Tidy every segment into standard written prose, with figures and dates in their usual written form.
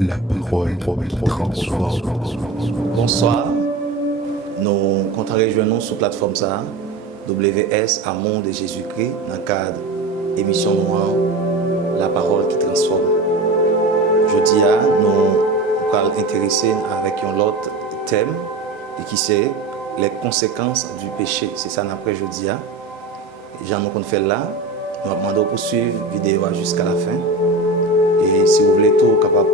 La parole transforme. Bonsoir, nous comptons rejoindre sur la plateforme ça, WS Amour de Jésus-Christ, dans le cadre de l'émission Noire, La parole qui transforme. Aujourd'hui, nous allons intéresser avec un autre thème, et qui c'est les conséquences du péché. C'est ça après jeudi. Jean nous fait là, nous demandons pour suivre la vidéo jusqu'à la fin. Et si vous voulez tout capable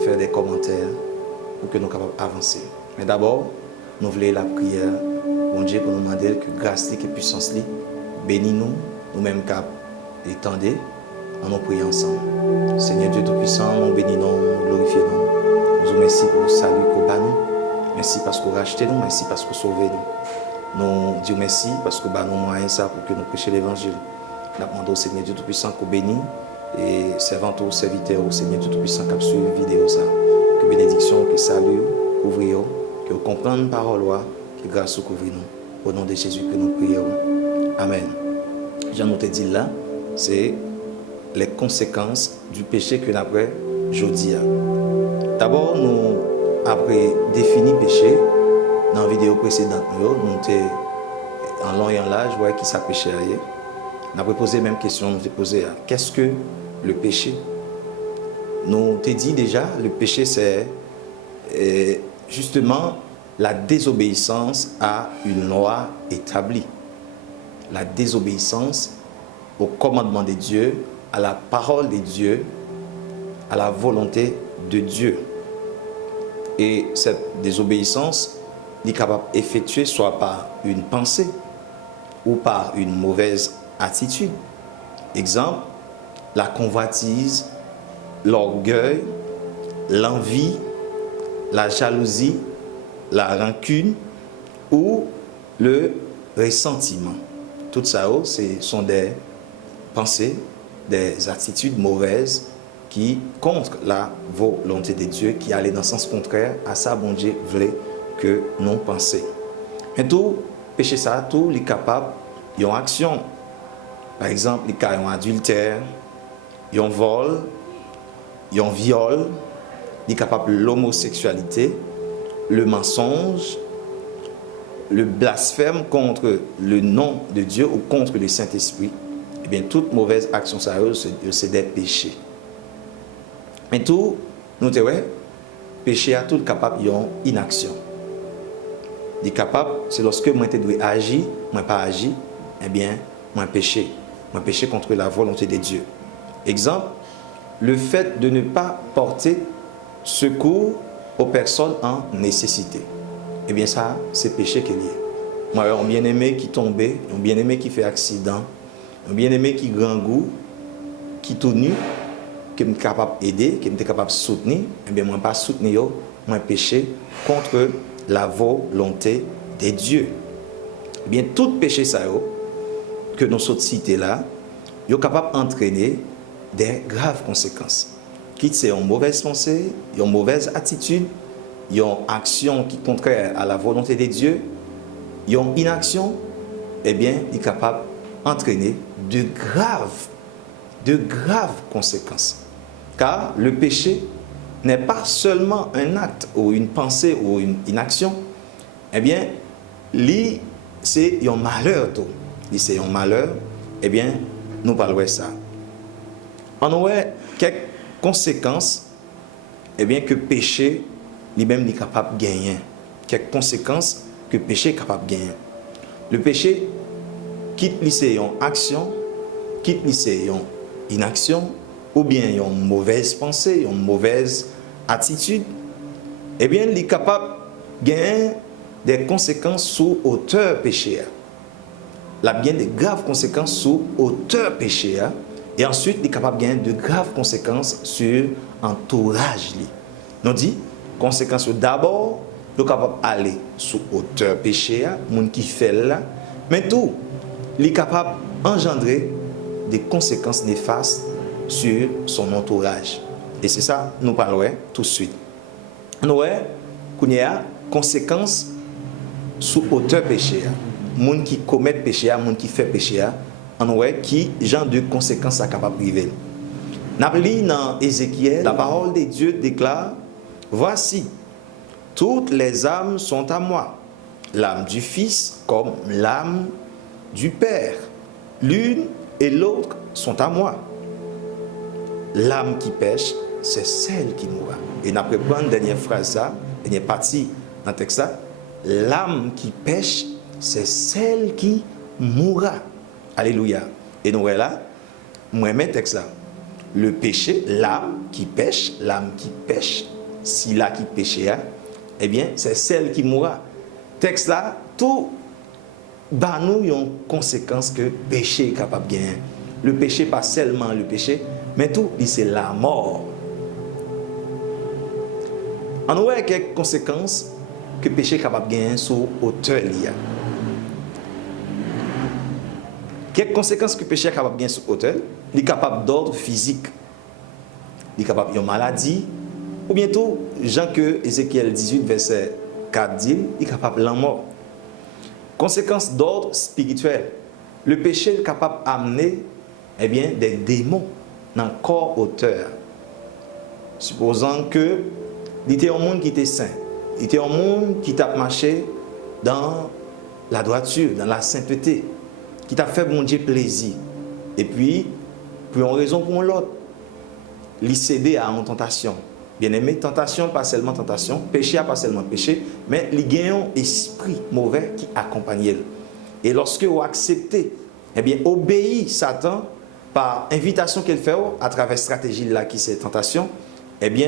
faire des commentaires pour que nous soyons capables d'avancer. Mais d'abord, nous voulons la prière, bon Dieu, pour nous demander que grâce et puissance bénis nous, nous-mêmes capables d'étendre, en nous prions ensemble. Seigneur Dieu Tout-Puissant, nous bénissons, nous glorifions nous. Nous vous remercions pour le salut que vous nous. Merci parce que vous rachetez nous, merci parce que vous sauvez nous. Nous disons merci parce que vous nous moyens ça pour que nous prêchions l'évangile. Nous demandons au Seigneur Dieu Tout-Puissant que vous bénisse et servant au serviteur, au Seigneur Dieu Tout-Puissant qui a suivi la vidéo ça. Que bénédiction, que salut, couvrir, que vous compreniez la parole, que grâce vous couvrir nous. Au nom de Jésus que nous prions. Amen. Jean nous te dit là, c'est les conséquences du péché que nous avons aujourd'hui. D'abord, nous avons défini le péché dans la vidéo précédente. Nous en long et en large, voyez qui ça péché. Nous avons posé la même question, nous avons posé qu'est-ce que le péché? Nous t'ai dit déjà, le péché c'est justement la désobéissance à une loi établie. La désobéissance au commandement de Dieu, à la parole de Dieu, à la volonté de Dieu. Et cette désobéissance est capable d'effectuer soit par une pensée ou par une mauvaise attitude. Exemple, la convoitise, l'orgueil, l'envie, la jalousie, la rancune ou le ressentiment. Tout ça, ce sont des pensées, des attitudes mauvaises qui contre la volonté de Dieu, qui allaient dans le sens contraire à ça, bon Dieu voulait que nous pensions. Mais tout péché ça, tout est capable d'une action. Par exemple, il y a un adultère, il y a un vol, il y a un viol, il est capable de l'homosexualité, le mensonge, le blasphème contre le nom de Dieu ou contre le Saint-Esprit. Eh bien, toute mauvaise action, c'est des péchés. Mais tout, nous disons, péché à tout capable d'une inaction. Il est capable, c'est lorsque moi je dois agir, moi pas agir, eh bien, moi péché. Moi péché contre la volonté de Dieu. Exemple, le fait de ne pas porter secours aux personnes en nécessité. Eh bien ça, c'est péché qui est lié. Moi, un bien-aimé qui tombe, un bien-aimé qui fait accident, un bien-aimé qui grand goût, qui tout nu, qui est capable d'aider, qui est capable de soutenir, eh bien moi pas soutenir, moi péché contre la volonté de Dieu. Eh bien tout péché ça que nous sommes cités là, est capable d'entraîner des graves conséquences. Quitte c'est une mauvaise pensée, une mauvaise attitude, une action qui est contraire à la volonté de Dieu, une inaction, eh bien, il est capable d'entraîner de graves conséquences. Car le péché n'est pas seulement un acte ou une pensée ou une action, eh bien, c'est un malheur. C'est un malheur, eh bien, nous parlons de ça. On a quelques conséquences, eh bien, que péché lui-même est capable de gagner. Quelques conséquences que péché est capable de gagner. Le péché quitte une action, quitte une inaction, ou bien une mauvaise pensée, une mauvaise attitude, eh bien, il est capable de gagner des conséquences sous auteur péché. Il a bien de graves conséquences sous auteur péché. Et ensuite, il est capable de gagner de graves conséquences sur l'entourage. Nous dit, conséquences d'abord, il est capable d'aller sous auteur péché, monde qui fait là, mais tout, il est capable d'engendrer des conséquences néfastes sur son entourage. Et c'est ça, nous parlons tout de suite. Nous avons conséquences sous auteur péché. Moun qui commet péché, moun qui fait péché, on voit qui genre de conséquences ça capable priver. N'a li dans Ézéchiel, la parole de Dieu déclare: voici, toutes les âmes sont à moi, l'âme du Fils comme l'âme du Père. L'une et l'autre sont à moi. L'âme qui pêche, c'est celle qui mourra. Et n'a pris une dernière phrase, dernière partie dans le texte. L'âme qui pêche, c'est celle qui mourra. Alléluia. Et nous voilà là, moi mets texte là. Le péché, l'âme qui pêche, si là qui péché, eh bien, c'est celle qui mourra. Texte là, tout bah nous une conséquence que péché est capable de gagner. Le péché, pas seulement le péché, mais tout, c'est la mort. On voit quelques conséquences que le péché est capable de gagner sur l'auteur. Quelques conséquences que le péché est capable de gagner sur l'auteur, il est capable d'ordre physique, il est capable de maladie, ou bientôt, Jean que Ézéchiel 18, verset 4 dit, il est capable de la mort. Conséquence d'ordre spirituel. Le péché est capable d'amener des démons dans le corps auteur. Supposons que il était un monde qui était saint. Il était un monde qui t'a marché dans la droiture, dans la sainteté, qui t'a fait mon Dieu plaisir. Et puis, pour une raison ou pour l'autre, il cédé à une tentation. Bien aimé, tentation, pas seulement tentation, péché, pas seulement péché, mais il y a un esprit mauvais qui accompagne elle. Et lorsque vous acceptez, obéir Satan par invitation qu'il fait à travers la stratégie là qui c'est tentation, il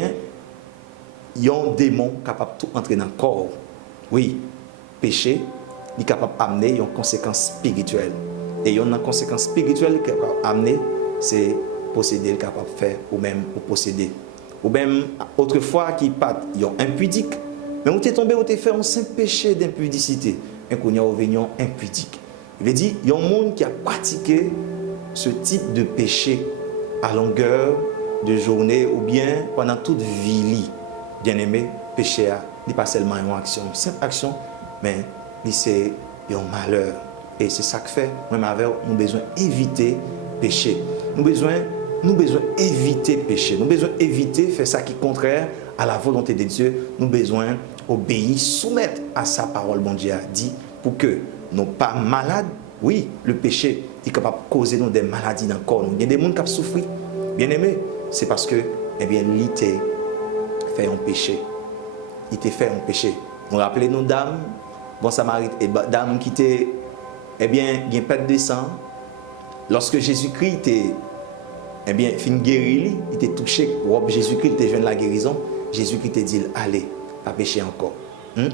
y a un démon capable de tout entrer dans le corps. Oui, péché, il est capable d'amener une conséquence spirituelle. Et il y a une conséquence spirituelle qui est capable d'amener, c'est posséder, le capable de faire ou même ou posséder. Ou même autrefois qui pas impudique, mais on t'est tombé, on t'est fait un simple péché d'impudicité, un qu'on y a venu impudique. Il veut dire, il y a un monde qui a pratiqué ce type de péché à longueur de journée ou bien pendant toute vie. Bien aimé, péché n'est pas seulement une action, une simple action, mais c'est un malheur. Et c'est ça que fait, même avec nous avons besoin d'éviter péché. Nous avons besoin d'éviter péché. Nous avons besoin d'éviter faire ça qui est contraire à la volonté de Dieu. Nous avons besoin d'obéir, soumettre à sa parole, bon Dieu a dit, pour que nous ne soyons pas malades. Oui, le péché est capable de causer nous des maladies dans le corps. Il y a des gens qui souffrent. Bien aimé, c'est parce que, il était fait un péché. Il était fait un péché. Nous rappelons nos dames, bon Samarite, et dames qui étaient, il y a pas de sang. Lorsque Jésus-Christ était, fin guéri, il était touché, Jésus-Christ était jeune la guérison, Jésus-Christ te dit, allez, pas pécher encore.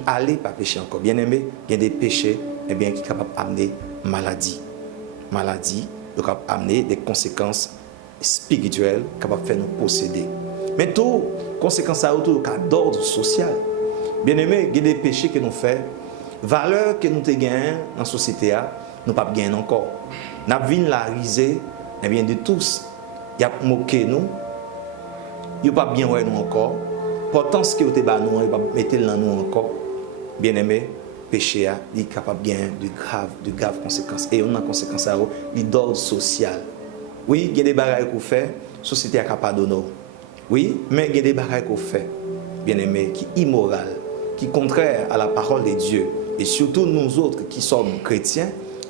Allez, pas pécher encore. Bien aimé, il y a des péchés, qui sont capables d'amener maladie. Maladie, qui capable d'amener des conséquences spirituelles, capables de faire nous posséder. Mais tout, conséquences à autour d'ordre social. Bien aimé, il y a des péchés que nous faisons, valeurs que nous gagnons dans la société, nous ne pas gagner encore. Nous avons la risée de tous. Il y a moqué nous, il n'y a pas bien nous encore. Pourtant, ce que vous avez nous, il n'y a pas mettre dans nous encore. Bien aimé, péché est capable de gagner de graves conséquences. Et on a conséquences à l'ordre social. Oui, il y a des bagages qu'on fait, la société est capable de nous. Oui, mais il y a des bagages qu'on fait, bien aimé, qui sont immoral, qui sont contraires à la parole de Dieu. Et surtout nous autres qui sommes chrétiens,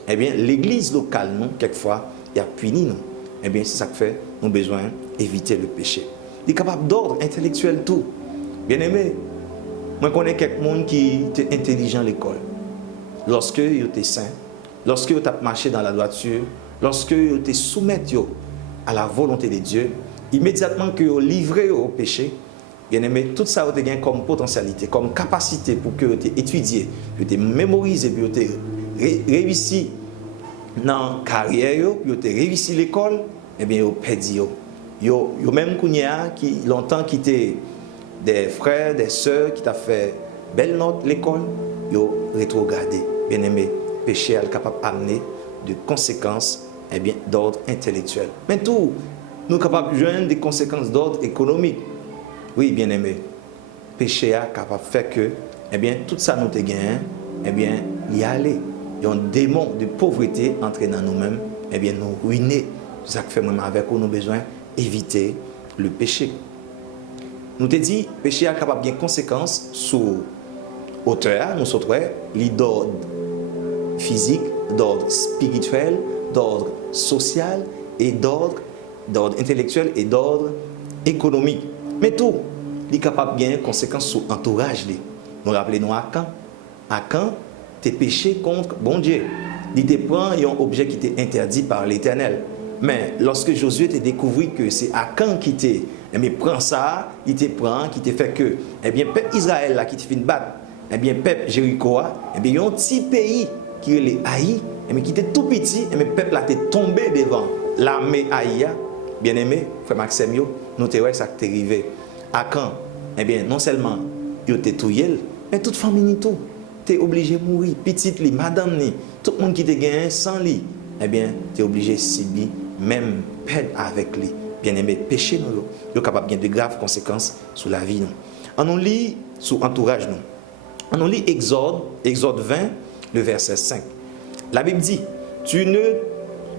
l'église locale, nous, quelquefois, il a puni nous. C'est ça que fait, nous avons besoin d'éviter le péché. Il est capable d'ordre intellectuel tout. Bien aimé, moi je connais quelqu'un qui était intelligent à l'école. Lorsque il était saint, lorsque il a marché dans la droiture, lorsque il était soumis à la volonté de Dieu, immédiatement que il livré au péché, bien aimé, tout ça a été comme potentialité, comme capacité pour que tu étudié, que tu mémorisé, que tu réussi dans la carrière, que tu réussi l'école, tu as perdu. Yo même qui longtemps quitté des frères, des sœurs qui t'a fait belle note l'école, yo rétrogradé. Bien aimé, péché est capable d'amener de conséquences d'ordre intellectuel. Mais tout, nous sommes capables de joindre des conséquences d'ordre économique. Oui, bien aimé, péché est capable de faire que tout ça nous te gagne, y aller. Il y a un démon de pauvreté entré dans nous-mêmes, nous ruiner. C'est ça que fait même avec nous, nous avons besoin éviter le péché. Nous te dit, le péché est capable de conséquences sur l'auteur, nous sommes d'ordre physique, d'ordre spirituel, d'ordre social et d'ordre intellectuel et d'ordre économique. Mais tout, il est capable de gagner conséquences sur l'entourage. Nous rappelons Akan, tes péchés contre bon Dieu. Il te prend un objet qui était interdit par l'Éternel. Mais lorsque Josué te découvrit que c'est Akan qui te prend ça, il te prend, qui te fait que, eh bien, peuple Israël là, qui te fait une batte, eh bien, peuple Jéricho, eh bien, il y a un petit pays qui est Haï, eh bien, qui était tout petit, eh bien, peuple là, t'es tombé devant l'armée Haïa, bien aimé, frère Maxime, nous te voyons ça qui t'est arrivé. Akan, eh bien, non seulement, il t'est touillé, mais toute famille, tout. Tu es obligé de mourir, petite li, madame li, tout le monde qui te gagne sans lui, eh bien, tu es obligé de subir même peine avec lui. Bien aimé, péché nous, il est capable de de graves conséquences sur la vie. On nous lit sur l'entourage nous. On nous lit Exode 20, le verset 5. La Bible dit, tu ne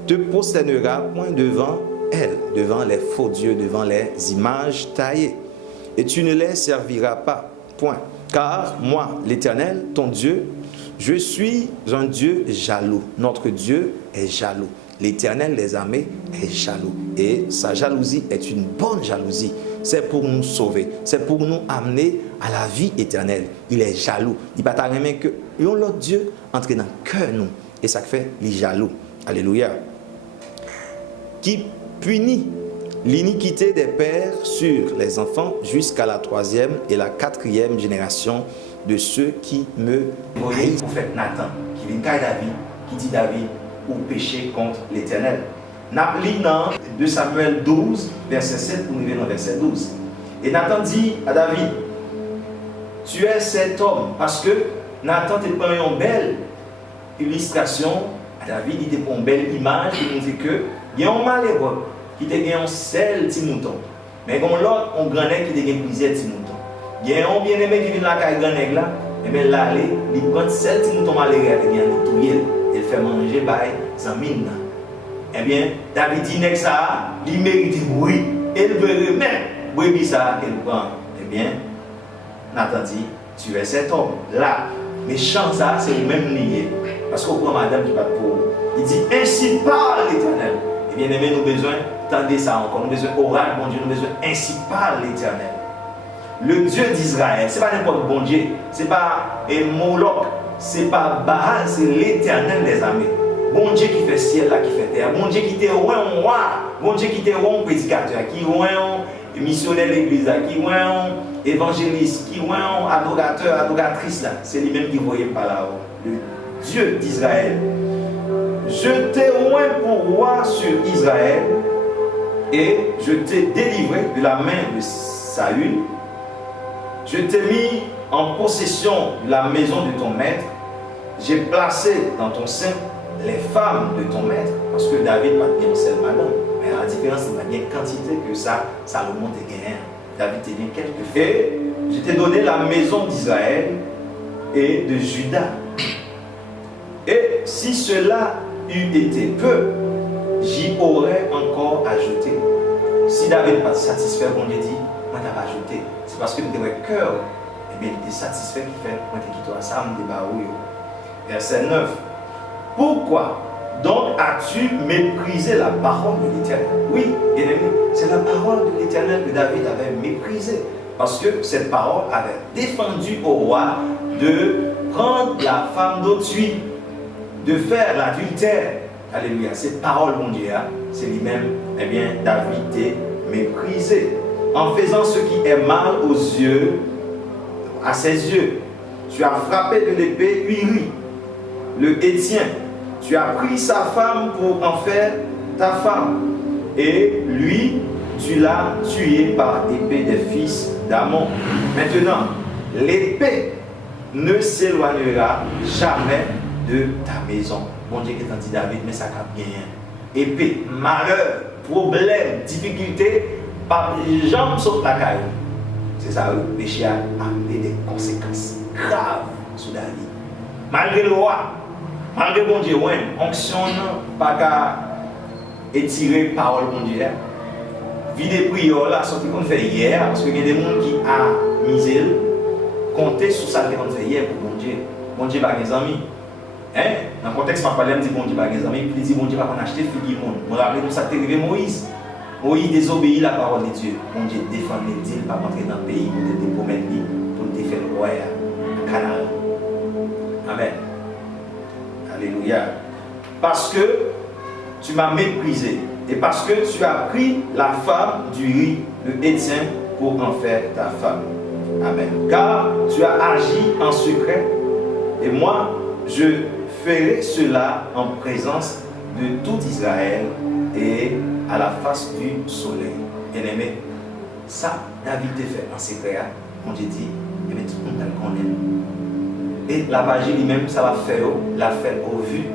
te prosterneras point devant elle, devant les faux dieux, devant les images taillées, et tu ne les serviras pas, point. Car moi, l'Éternel, ton Dieu, je suis un Dieu jaloux. Notre Dieu est jaloux. L'Éternel des armées est jaloux. Et sa jalousie est une bonne jalousie. C'est pour nous sauver. C'est pour nous amener à la vie éternelle. Il est jaloux. Il ne va pas remettre que l'autre Dieu entre dans le cœur nous. Et ça fait les jaloux. Alléluia. Qui punit l'iniquité des pères sur les enfants jusqu'à la 3e et la 4e génération de ceux qui me haïssent. Prophète Nathan, qui vient de David, qui dit David, ou péché contre l'Éternel. Nous lisons dans 2 Samuel 12, verset 7, pour arriver dans verset 12. Et Nathan dit à David, tu es cet homme, parce que Nathan te prend une belle illustration à David, il te prend une belle image, il nous dit que il y a un malheureux qui te gagne un seul petit mouton. Mais comme l'autre, on grenade qui te gagne plusieurs petits moutons. Il y a un bien-aimé qui vient la caille grenade là, et bien là, il prend seul petit mouton malheureux, il vient le touiller, il fait manger par sa mine. Eh bien, David dit que ça, il mérite oui, et il veut remettre, oui, ça, il prend. Eh bien, Nathan dit, tu es cet homme là. Mais chant ça, c'est le même lié. Parce qu'on prend madame qui va pour. Il dit, ainsi parle l'Éternel. Et bien aimé, nous avons besoin, tendez ça encore, nous avons besoin oral, bon Dieu, nous avons besoin, ainsi parle l'Éternel. Le Dieu d'Israël, ce n'est pas n'importe bon Dieu, ce n'est pas un Moloch, ce n'est pas Baal, c'est l'Éternel des armées. Bon Dieu qui fait ciel là, qui fait terre. Bon Dieu qui était un roi. Bon Dieu qui était un prédicateur, qui est un missionnaire de l'église, qui est un évangéliste, qui est un adorateur, adoratrice là. C'est lui-même qui voyait par là-haut. Le Dieu d'Israël. Je t'ai oint pour roi sur Israël et je t'ai délivré de la main de Saül. Je t'ai mis en possession de la maison de ton maître. J'ai placé dans ton sein les femmes de ton maître, parce que David n'a pas bien seul madame, mais la différence c'est la bien quantité que ça Salomon te gagne. David te bien quelques fois. Et je t'ai donné la maison d'Israël et de Juda. Et si cela eût été peu, j'y aurais encore ajouté. Si David n'est pas satisfait, bon Dieu dit, moi t'as pas ajouté. C'est parce que dans le cœur, eh bien, il est satisfait qui fait, moi t'es quitté ça, me débarou. Verset 9. Pourquoi donc as-tu méprisé la parole de l'Éternel? Oui, bien-aimé, c'est la parole de l'Éternel que David avait méprisée. Parce que cette parole avait défendu au roi de prendre la femme d'autrui, de faire l'adultère. Alléluia. Cette parole, mon Dieu, c'est lui-même, eh bien, David est méprisé. En faisant ce qui est mal aux yeux, à ses yeux. Tu as frappé de l'épée Uri, le Héthien. Tu as pris sa femme pour en faire ta femme. Et lui, tu l'as tué par épée des fils d'Amon. Maintenant, l'épée ne s'éloignera jamais de ta maison. Bon Dieu qui t'a dit David, mais ça cap bien. Épée, malheur, problème, difficulté, par les jambes sauf la caille. C'est ça, le péché a amené des conséquences graves sur David. Malgré le roi, malgré bon Dieu, onction pas qu'à étirer parole bon Dieu. Vide prière là, ce qu'on fait hier, parce qu'il y a des gens qui a misé, compter sur ça qu'on fait hier pour bon Dieu. Bon Dieu pas des amis. Hein? Dans le contexte, je parle de bon Dieu pas des amis, puis il dit bon Dieu pas qu'on acheter fille monde. Je me rappelle ça t'est arrivé Moïse. Moïse désobéit la parole de Dieu. Bon Dieu défend le dit pas rentrer dans le pays pour te promettre pour te faire le roi à Canaan. Amen. Alléluia. Parce que tu m'as méprisé et parce que tu as pris la femme du riz, le Héthien, pour en faire ta femme. Amen. Car tu as agi en secret et moi je ferai cela en présence de tout Israël et à la face du soleil. Bien-aimé, ça, David te fait en secret. Mon Dieu dit, et bien tout le monde le connaît. Et la magie lui-même, ça va faire, la faire au vu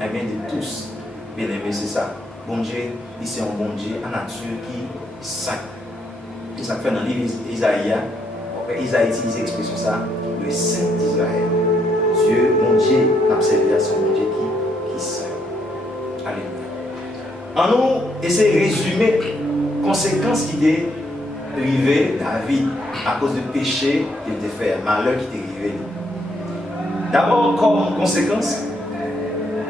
eh bien, de tous. Bien-aimé, c'est ça. Bon Dieu, ici un bon Dieu en nature qui est saint. Et ça fait dans le livre Isaïe. Isaïe utilise l'expression ça, le Saint d'Israël. Dieu, mon Dieu, l'observé à son bon Dieu qui est saint. Alléluia. En nous, essayer de résumer les conséquences qui étaient arrivées David à cause du péché qu'il était fait, malheur qui était arrivé. D'abord, comme conséquence,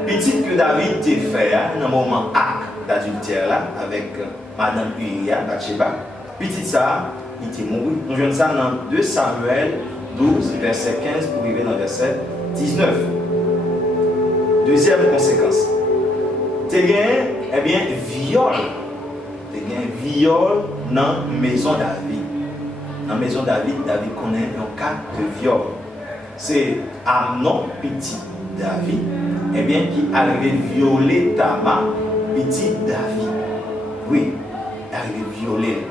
petit que David était fait dans un moment acte d'adultère là, avec Madame Uriah, Bathsheba, petit ça, il était mort. Nous voyons ça dans 2 Samuel 12, verset 15 pour arriver dans verset 19. Deuxième conséquence. Tu gagné, eh bien, viol. Tu gagné viol dans la maison David. Dans la maison David, David connaît un cas de viol. C'est Amnon, petit David, eh bien, qui arrivait violer Tamar, petit David. Oui, arrivé violer.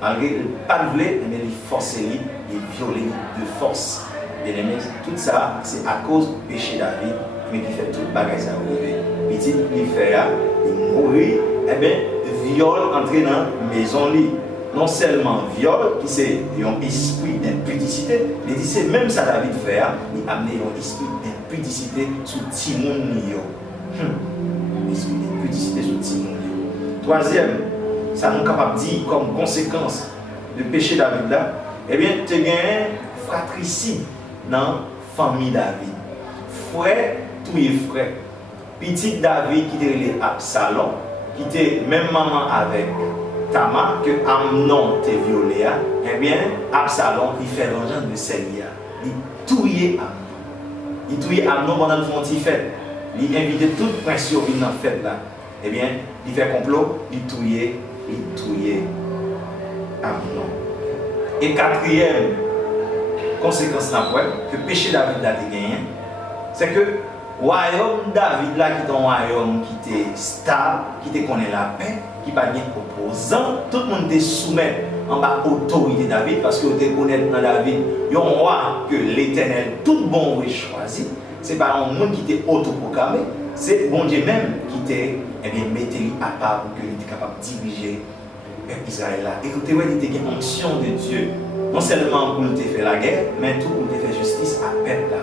Malgré le pas de voler, eh bien, il forçait lui, il violait de force. Bien aimé, tout ça, c'est à cause du péché David, mais qui fait tout le bagage à arriver. Petit, il fait, il mourit, eh bien, viol entrer dans la maison lui. Non seulement viol, qui c'est un esprit d'impudicité, mais c'est même ça David fait, il a amené un esprit d'impudicité sur Timon Nio. Esprit d'impudicité sur Timon Nio. Troisième, ça nous capable de dire comme conséquence du péché David là, eh bien, tu as gagné fratricide dans la famille David. Frère, tous les frères. Petit David qui était Absalom, qui était même maman avec Tamar, que Amnon t'a violé, eh bien, Absalom, il fait vengeance de Célia. Il touillait Amnon. Il touillait Amnon pendant le frontier fête. Il invitait tout le prince à venir dans la fête là. Eh bien, il fait complot, il touillait Amnon. Et quatrième conséquence que le péché David a gagné, c'est que le royaume David là, qui est un royaume qui était stable, qui connaît la paix, qui n'a pas d'opposant, tout le monde était soumis en bas l'autorité de David, parce que vous connaissez dans David, il y a un roi que l'Éternel, tout bon oui choisi. Ce n'est pas un monde qui était autoproclamé, c'est bon Dieu même qui était mis à part pour qu'il était capable de diriger Israël là. Écoutez, il était une onction de Dieu, non seulement pour nous faire la guerre, mais tout pour nous faire justice à peuple là.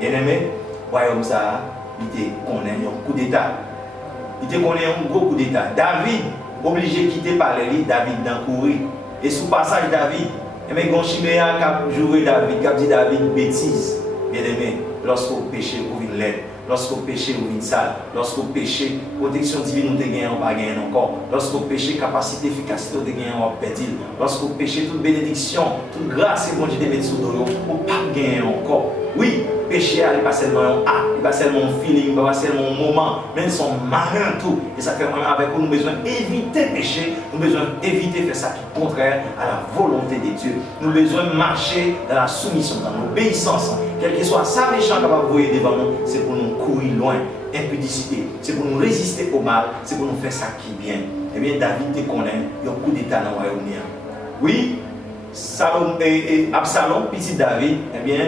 Bien aimé, royaume ça, il était connaît un coup d'état. Il était connaît un gros coup d'état. David obligé de quitter par les David dans courir. Et sous passage David, mais quand Chiméa a joué David, qui a dit David bêtise. Bien aimé, lorsqu'on péché, on vient l'aide. Lorsqu'on péché, on vient sale. Lorsqu'on péché, protection divine, on te gagne, on va gagner encore. Lorsqu'on péché, capacité, efficacité, on te gagne, on va perdre. Lorsqu'on péché, toute bénédiction, toute grâce et bon Dieu te met sous l'eau, on ne va pas gagner encore. Oui, péché, il n'est pas seulement un acte, il n'est pas seulement un feeling, il n'est pas seulement un moment, mais ils sont marins tout. Et ça fait vraiment avec nous, nous besoin d'éviter le péché, nous besoin d'éviter de faire ça qui est contraire à la volonté de Dieu. Nous besoin de marcher dans la soumission, dans l'obéissance. Quel que soit ça méchant capable de voir devant nous, c'est pour nous courir loin, impudicité, c'est pour nous résister au mal, c'est pour nous faire ça qui est bien. Eh bien, David te connaît, il y a un coup d'état dans le royaume. Oui, Absalom, petit David, eh bien,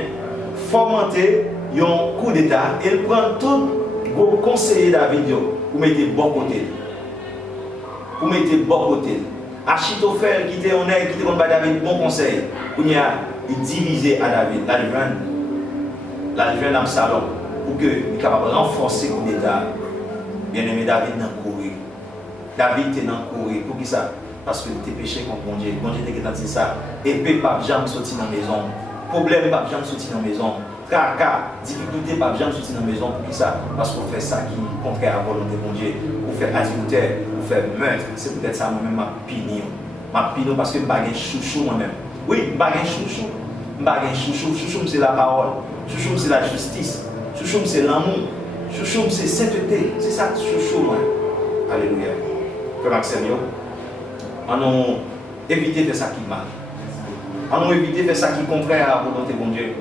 fomenter un coup d'état et il prend tout le conseiller David pour mettre bon côté. Pour mettre bon côté. Achitophel qui était honnête, qui était contre David, bon conseil. Il divisait à David, la jeune Absalom, pour qu'il soit capable de renforcer le coup d'état. Bien aimé David dans courir. David était dans courir. Pour qui ça? parce que tu es péché contre bon Dieu. Bon Dieu t'a dit ça. Épée, pas jamais sorti dans la maison. Problème, pas jamais sorti dans la maison. Caca, difficulté, pas jamais sorti dans la maison. Pour qui ça? Parce qu'on fait ça qui est contraire à la volonté de bon Dieu. Pour faire adultère, pour faire meurtre. C'est peut-être ça moi-même ma pini. Ma pini parce que je n'ai pas chouchou moi-même. Oui, je n'ai pas chouchou. Je n'ai pas chouchou. Chouchou, c'est la parole. Chouchou, c'est la justice. Chouchou, c'est l'amour. Chouchou, c'est sainteté. C'est ça, chouchou, moi. Alléluia. Frère Maxime, on a évité de faire ça qui est mal. On a évité de faire ça qui est contraire à la volonté de mon Dieu.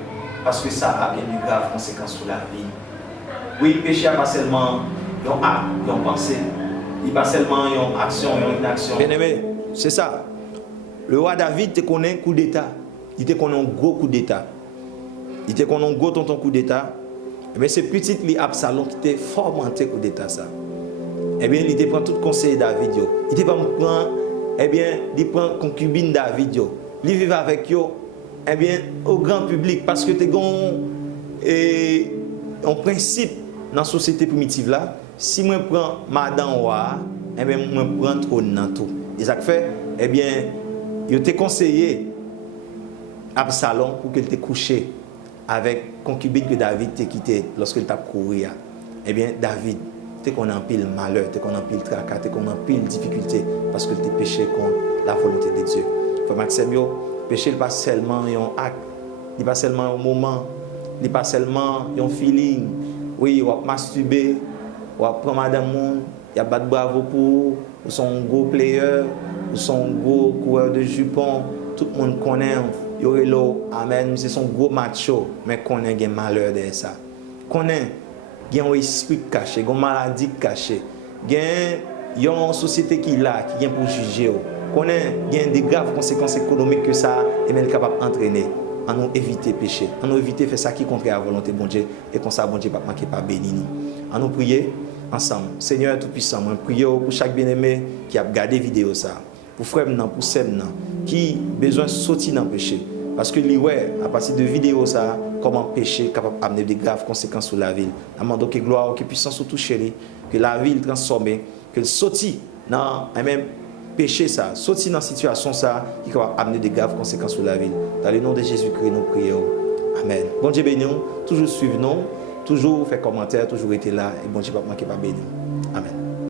Parce que ça a bien de graves conséquences sur la vie. Oui, péché n'est pas seulement un acte, une pensée. Il n'est pas seulement une action, une inaction. Bien aimé, c'est ça. Le roi David te connaît un coup d'état. Il te connaît un gros coup d'état. Il te connaît un gros tonton coup d'état. Mais c'est petit li Absalom qui t'a fomenté coup d'état ça. Eh bien, il te prend tout conseil David yo. Il te prend il prend concubine David yo. Il vit avec yo eh bien au grand public parce que tu as un principe dans la société primitive là, si moi prends madame roi, eh bien moi prends trône dans tout. Et ça fait eh bien, il t'a conseillé Absalom pour qu'il te couché avec concubine que David t'a quitté lorsqu'il t'a couru. Eh bien, David, tu qu'on en pile malheur, tu qu'on en pile tracas, tu qu'on en pile difficulté parce que tu péché contre la volonté de Dieu. Frère Maxime, péché n'est pas seulement un acte, il n'est pas seulement un moment, il n'est pas seulement un feeling. Oui, on va masturber, on va prendre madame monde, il y a battre bravo pour son un gros player, ou son gros coureur de jupons, tout le monde connaît. Yorelo, amen, c'est son gros macho, mais connaît un malheur de ça. Connaît un esprit caché, une maladie cachée, il y a une société qui est là, qui vient pour juger. Connaît des graves conséquences économiques que ça est même capable d'entraîner. On nous éviter péché, on nous éviter faire ça qui est contraire à la volonté de bon Dieu, et comme ça, bon Dieu ne va pas manquer pas béni nous. On nous prier ensemble. Seigneur Tout-Puissant, moi prie pour chaque bien-aimé qui a regardé vidéo ça. Pour frère pour sœur qui a besoin de sortir dans le péché. Parce que à partir de vidéo ça, comment péché capable d'amener de graves conséquences sur la ville. Demandons que gloire, que puissance soit touchée, que la ville transformée, que le sorti dans même péché ça, sorti dans situation ça, qui va amener de graves conséquences sur la ville. Dans le nom de Jésus-Christ, nous prions. Amen. Bon Dieu béni, toujours suivre nous, toujours faire commentaire, toujours être là, et bon Dieu pas manquer pas béni. Amen.